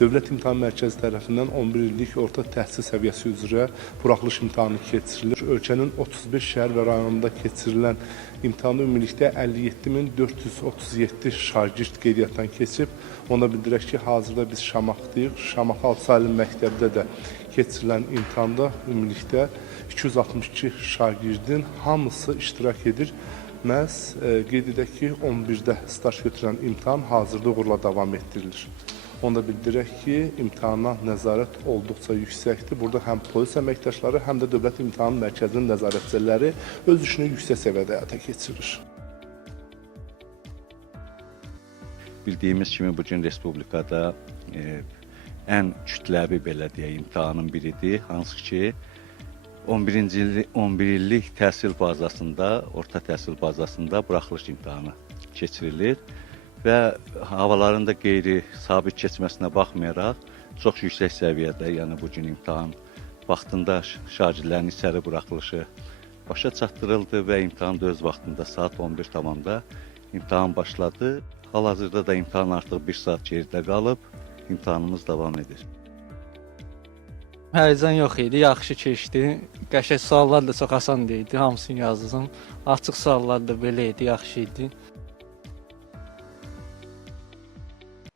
Dövlət İmtahan Mərkəzi tərəfindən 11 illik orta təhsil səviyyəsi üzrə buraxılış imtahanı keçirilir. Ölkənin 35 şəhər və rayonunda keçirilən imtahanda ümumilikdə 57.437 şagird qeydiyyatdan keçib. Ona bildirək ki, hazırda biz Şamaxdayıq. Şamaxı Altı Ali məktəbdə də keçirilən imtahanda ümumilikdə 262 şagirdin hamısı iştirak edir. Məhz qeyd edək ki, 11-də staj götürən imtahan hazırda uğurla davam etdirilir. Onu da bildirək ki, imtahana nəzarət olduqca yüksəkdir. Burada həm polis əməkdaşları, həm də Dövlət İmtahan Mərkəzinin nəzarətçiləri öz işini yüksək səviyyədə həyata keçirir. Bildiyimiz kimi bugün Respublikada ən kütləvi belə deyək imtahanın biridir. Hansı ki 11 illik təhsil bazasında, orta təhsil bazasında buraxılış imtahanı keçirilir və havaların da qeyri-sabit keçməsinə baxmayaraq çox yüksək səviyyədə, yəni bugün imtahan vaxtında şagirdlərin içəri buraxılışı başa çatdırıldı və imtahan da öz vaxtında saat 11:00-da imtahan başladı. Hal-hazırda da imtahan artıq 1 saat geridə qalıb, imtahanımız davam edir. Həyəcan yox idi, yaxşı keçdi. Qəşəng suallar da çox asan idi, hamısını yazdım. Açıq suallar da belə idi, yaxşı idi.